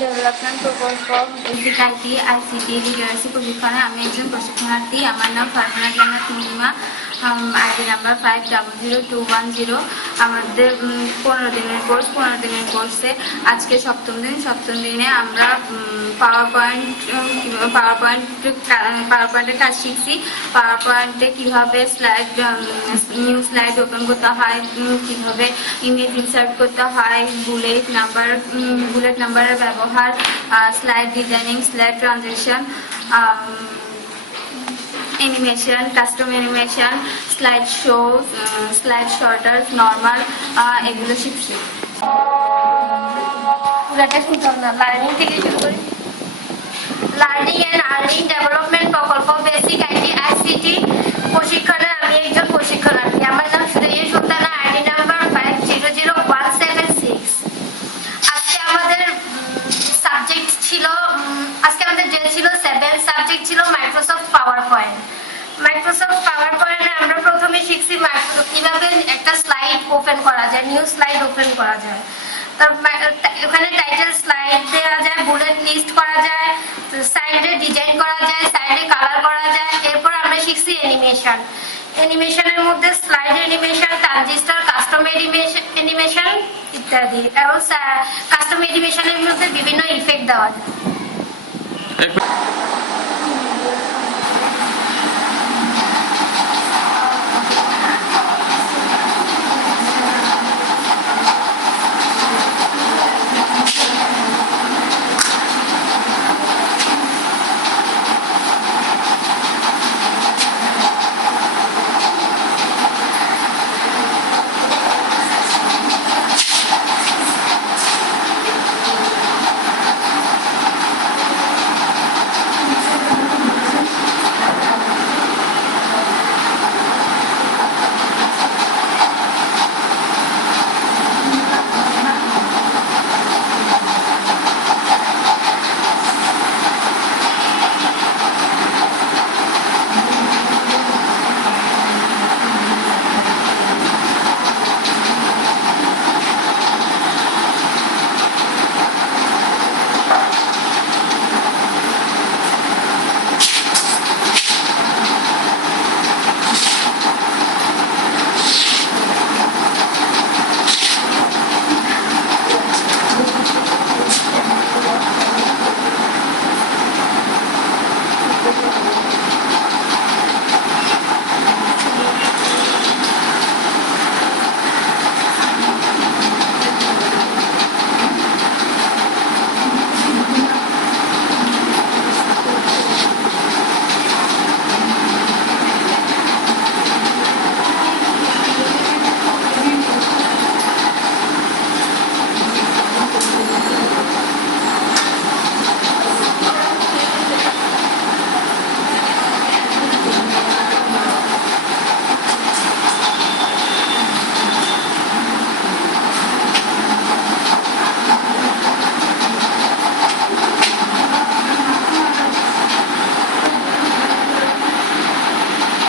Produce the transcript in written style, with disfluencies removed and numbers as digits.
Development প্রকল্প এসিআইটি ICT literacy প্রশিক্ষণে আমি একজন প্রশিক্ষণার্থী। আমার নাম ফারহানা জান্নাত মহিমা, আইডি নাম্বার 500210। আমাদের 15 দিনের কোর্সে আজকে সপ্তম দিনে আমরা পাওয়ার পয়েন্টের কাজ শিখছি। পাওয়ার পয়েন্টে কীভাবে নিউ স্লাইড ওপেন করতে হয়, কীভাবে ইমেজ ইনসার্ট করতে হয়, বুলেট নাম্বারের ব্যবহার, slide designing, slide transaction, animation, custom animation, slide show, slide shorter, normal, এগুলো শিখছি। লার্নিং থেকে শুরু করি। লার্নিং অ্যান্ড আর্নিং ডেভেলপমেন্ট প্রকল্প বেসিক আইটি আইসিটি প্রশিক্ষণে আমি একজন প্রশিক্ষণার্থী। আমার নাম সুরাইয়া সুলতানা, আইডি নাম্বার 500176। আজকে আমাদের যে ছিল 7 সাবজেক্ট ছিল মাইক্রোসফট পাওয়ার পয়েন্ট। আমরা প্রথমে শিখছি কিভাবে একটা স্লাইড ওপেন করা যায়, নিউ স্লাইড ওপেন করা যায়। ওখানে টাইটেল স্লাইড দেওয়া যায়, বুলেট লিস্ট করা যায়, সাইডে ডিজাইন করা যায়, সাইডে কালার করা যায়। এরপর আমরা শিখছি অ্যানিমেশনের মধ্যে slide animation, transistor, custom animation ইত্যাদি। এবং কাস্টম অ্যানিমেশনের মধ্যে বিভিন্ন ইফেক্ট দেওয়া যায়।